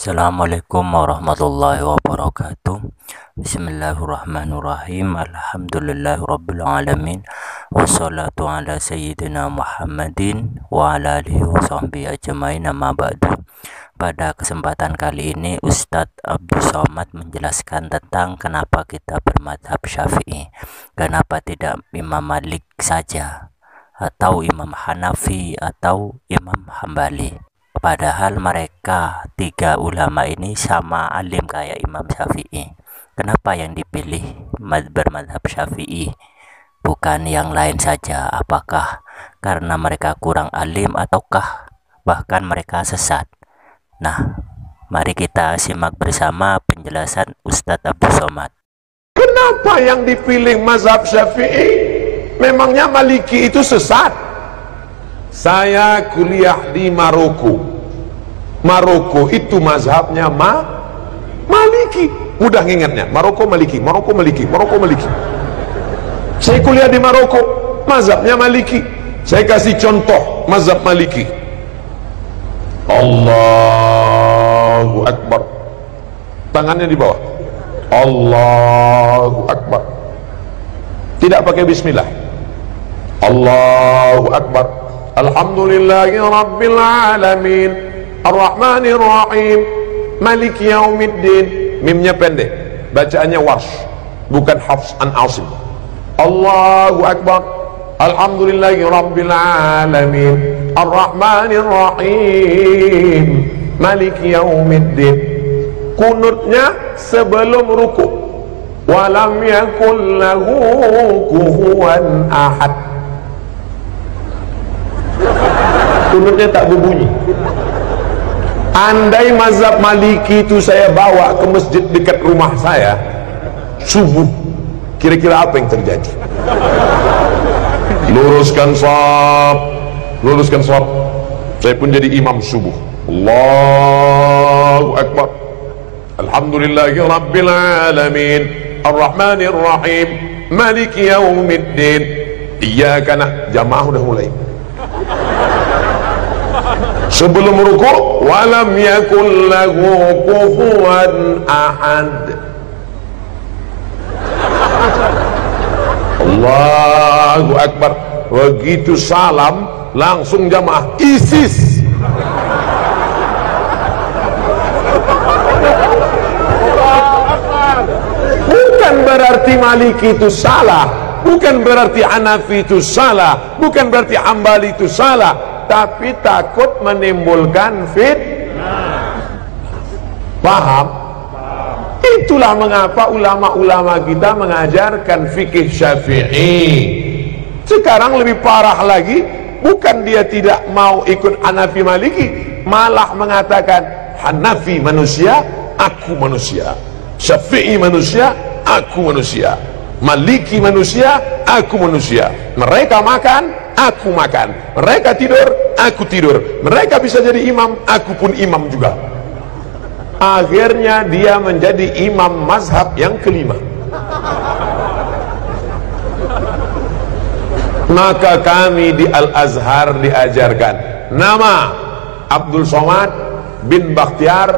Assalamualaikum warahmatullahi wabarakatuh. Bismillahirrahmanirrahim. Alhamdulillahirrabbilalamin. Wassalatu ala sayyidina Muhammadin wa ala alihi wa sahbihi ajmain, amma ba'du. Pada kesempatan kali ini Ustadz Abdul Somad menjelaskan tentang kenapa kita bermadhab Syafi'i, kenapa tidak Imam Malik saja atau Imam Hanafi atau Imam Hambali. Padahal mereka tiga ulama ini sama alim kayak Imam Syafi'i. Kenapa yang dipilih bermadhab Syafi'i, bukan yang lain saja? Apakah karena mereka kurang alim ataukah bahkan mereka sesat? Nah, mari kita simak bersama penjelasan Ustadz Abdul Somad. Kenapa yang dipilih mazhab Syafi'i? Memangnya Maliki itu sesat? Saya kuliah di Maroko. Maroko itu mazhabnya Maliki. Mudah ngingatnya, Maroko Maliki, Maroko Maliki, Maroko Maliki. Saya kuliah di Maroko, mazhabnya Maliki. Saya kasih contoh mazhab Maliki. Allahu Akbar. Tangannya di bawah. Allahu Akbar. Tidak pakai bismillah. Allahu Akbar. Alhamdulillahi Rabbil Alamin, Ar-Rahmanir Rahim, Maliki Yaumiddin. Mimnya pendek, bacaannya warsh, bukan Hafs an Asim. Allahu Akbar. Alhamdulillahi Rabbil Alamin, Ar-Rahmanir Rahim, Maliki Yaumiddin. Kunutnya sebelum ruku. Walam yakul lahu kufuwan ahad. Kunutnya tak berbunyi. Andai mazhab Maliki itu saya bawa ke masjid dekat rumah saya subuh, kira-kira apa yang terjadi? Luruskan shaf, luruskan shaf. Saya pun jadi imam subuh. Allahu Akbar. Alhamdulillahi Rabbil Alamin, Ar-Rahmanir Rahim, Maliki Yaumiddin. Iyyaka na'budu. Jamaah udah mulai. Sebelum ruku', walam yakul lahu kufuwan ahad. Allahu Akbar. Begitu salam, langsung jamaah ISIS. Bukan berarti Maliki itu salah, bukan berarti Hanafi itu salah, bukan berarti Hambali itu salah, tapi takut menimbulkan fitnah. Paham? Itulah mengapa ulama-ulama kita mengajarkan fikih Syafi'i. Sekarang lebih parah lagi, bukan dia tidak mau ikut Hanafi Maliki, malah mengatakan Hanafi manusia, aku manusia. Syafi'i manusia, aku manusia. Maliki manusia, aku manusia. Mereka makan, aku makan. Mereka tidur, aku tidur. Mereka bisa jadi imam, aku pun imam juga. Akhirnya dia menjadi imam mazhab yang kelima. Maka kami di Al-Azhar diajarkan nama Abdul Somad bin Bakhtiar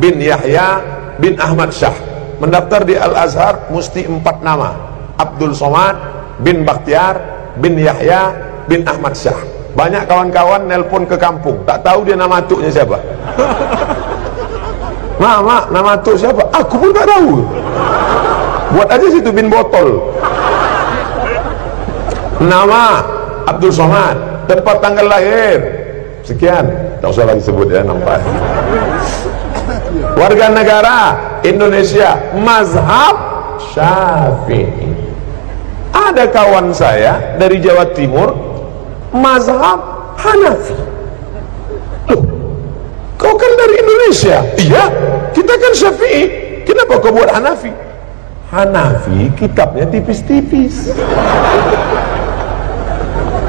bin Yahya bin Ahmad Syah. Mendaftar di Al-Azhar mesti 4 nama. Abdul Somad bin Bakhtiar bin Yahya bin Ahmad Syah. Banyak kawan-kawan nelpon ke kampung, tak tahu dia nama atuknya siapa. Mak, nama atuk siapa? Aku pun tak tahu. Buat aja situ bin botol. Nama Abdul Somad, tempat tanggal lahir sekian, tak usah lagi sebut ya, nampak. Warga negara Indonesia, mazhab Syafi'i. Ada kawan saya dari Jawa Timur, mazhab Hanafi. Loh, kau kan dari Indonesia? Iya, kita kan Syafi'i. Kenapa kau buat Hanafi? Hanafi kitabnya tipis-tipis.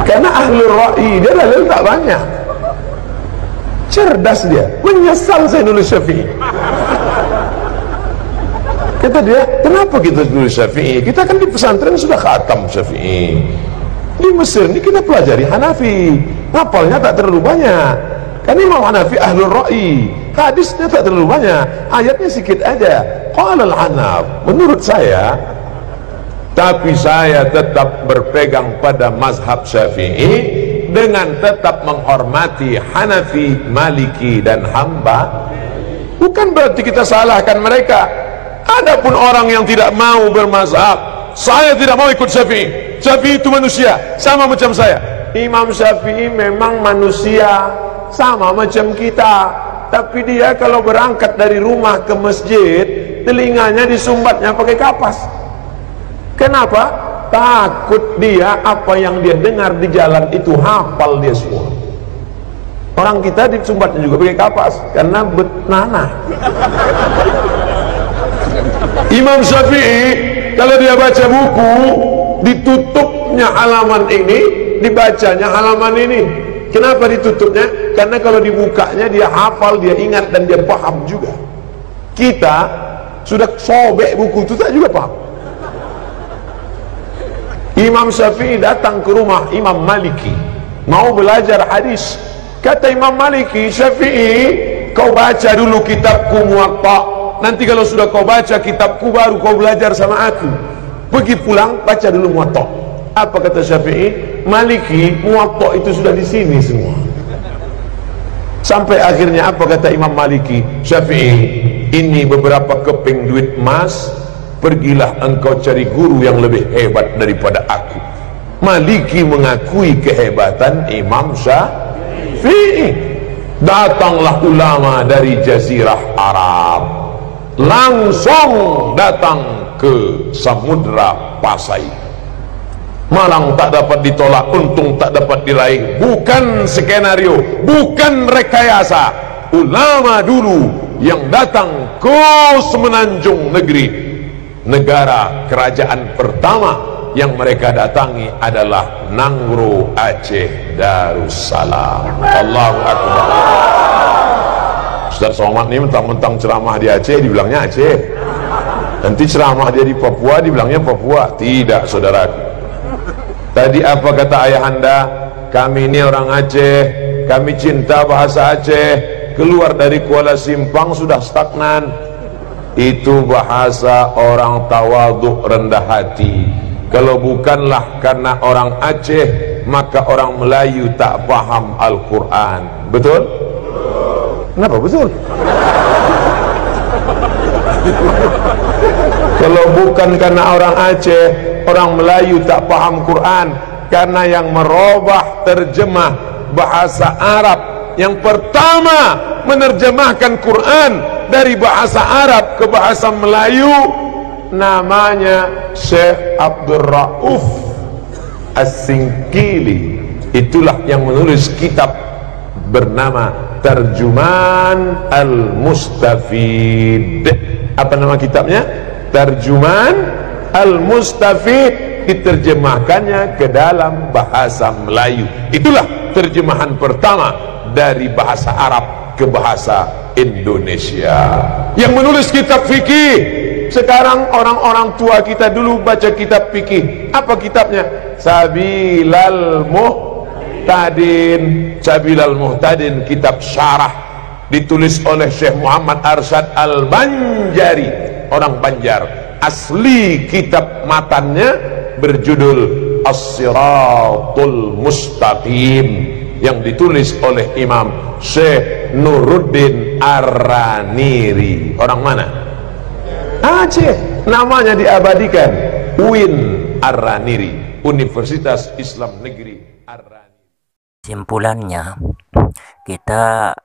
Karena ahlul ra'i, dia dalil tak banyak. Cerdas dia, menyesal saya nulis Syafi'i. Kata dia, kenapa kita nulis Syafi'i? Kita kan di pesantren sudah khatam Syafi'i. Di Mesir ini kita pelajari Hanafi, ngapalnya tak terlalu banyak. Kan Imam Hanafi ahlul ra'i, hadisnya tak terlalu banyak, ayatnya sedikit aja. Qala al-Hanaf, menurut saya, tapi saya tetap berpegang pada mazhab Syafi'i dengan tetap menghormati Hanafi, Maliki dan Hamba. Bukan berarti kita salahkan mereka. Adapun orang yang tidak mau bermazhab, saya tidak mau ikut Syafi'i. Syafi'i itu manusia, sama macam saya. Imam Syafi'i memang manusia, sama macam kita. Tapi dia kalau berangkat dari rumah ke masjid, telinganya disumbatnya pakai kapas. Kenapa? Takut dia apa yang dia dengar di jalan itu hafal dia semua. Orang kita disumbatnya juga pakai kapas karena benanah. Imam Syafi'i kalau dia baca buku, ditutupnya halaman ini, dibacanya halaman ini. Kenapa ditutupnya? Karena kalau dibukanya dia hafal, dia ingat dan dia paham juga. Kita sudah sobek buku itu tak juga paham. Imam Syafi'i datang ke rumah Imam Maliki, mau belajar hadis. Kata Imam Maliki, Syafi'i, kau baca dulu kitabku Muwatta. Nanti kalau sudah kau baca kitabku, baru kau belajar sama aku. Pergi pulang, baca dulu Muwatta. Apa kata Syafi'i? Maliki, Muwatta itu sudah di sini semua. Sampai akhirnya apa kata Imam Maliki? Syafi'i, ini beberapa keping duit emas, pergilah engkau cari guru yang lebih hebat daripada aku. Maliki mengakui kehebatan Imam Syafi'i. Datanglah ulama dari Jazirah Arab, langsung datang ke Samudra Pasai. Malang tak dapat ditolak, untung tak dapat diraih. Bukan skenario, bukan rekayasa. Ulama dulu yang datang ke Semenanjung Negeri, negara kerajaan pertama yang mereka datangi adalah Nangro Aceh Darussalam. Allahu Akbar. Ustaz Somad ini mentang-mentang ceramah di Aceh dibilangnya Aceh, nanti ceramah dia di Papua dibilangnya Papua. Tidak, saudaraku. Tadi apa kata ayahanda? Kami ini orang Aceh, kami cinta bahasa Aceh. Keluar dari Kuala Simpang sudah stagnan. Itu bahasa orang tawaduk, rendah hati. Kalau bukanlah karena orang Aceh, maka orang Melayu tak paham Al-Quran. Betul? Kenapa betul? Kalau bukan karena orang Aceh, orang Melayu tak paham Quran, karena yang merubah terjemah bahasa Arab, yang pertama menerjemahkan Quran dari bahasa Arab ke bahasa Melayu, namanya Syekh Abdul Rauf As-Singkili. Itulah yang menulis kitab bernama Tarjuman Al-Mustafid. Apa nama kitabnya? Tarjuman Al-Mustafid. Diterjemahkannya ke dalam bahasa Melayu. Itulah terjemahan pertama dari bahasa Arab ke bahasa Indonesia. Yang menulis kitab fikih. Sekarang orang-orang tua kita dulu baca kitab fikih. Apa kitabnya? Sabilal Muhtadin. Sabilal Muhtadin, kitab syarah, ditulis oleh Syekh Muhammad Arsyad Al-Banjari, orang Banjar. Asli kitab matannya berjudul As-Siratul Mustaqim, yang ditulis oleh Imam Syekh Nuruddin Ar-Raniri. Orang mana? Aceh. Namanya diabadikan, UIN Ar-Raniri, Universitas Islam Negeri Ar-Raniri. Simpulannya, kita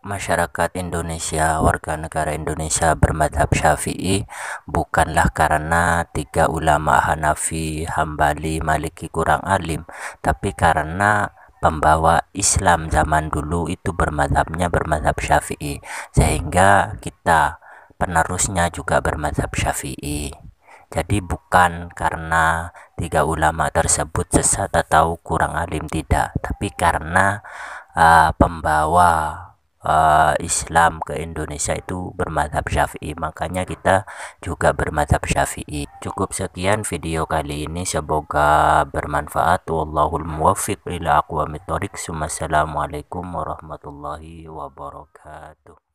masyarakat Indonesia, warga negara Indonesia bermadhab Syafi'i bukanlah karena tiga ulama Hanafi, Hambali, Maliki kurang alim, tapi karena pembawa Islam zaman dulu itu bermadhabnya bermadhab Syafi'i, sehingga kita penerusnya juga bermadhab Syafi'i. Jadi bukan karena tiga ulama tersebut sesat atau kurang alim, tidak, tapi karena pembawa Islam ke Indonesia itu bermadzhab Syafi'i, makanya kita juga bermadzhab Syafi'i. Cukup sekian video kali ini, semoga bermanfaat. Wallahul muwaffiq ila aqwamit thoriq. Wassalamualaikum warahmatullahi wabarakatuh.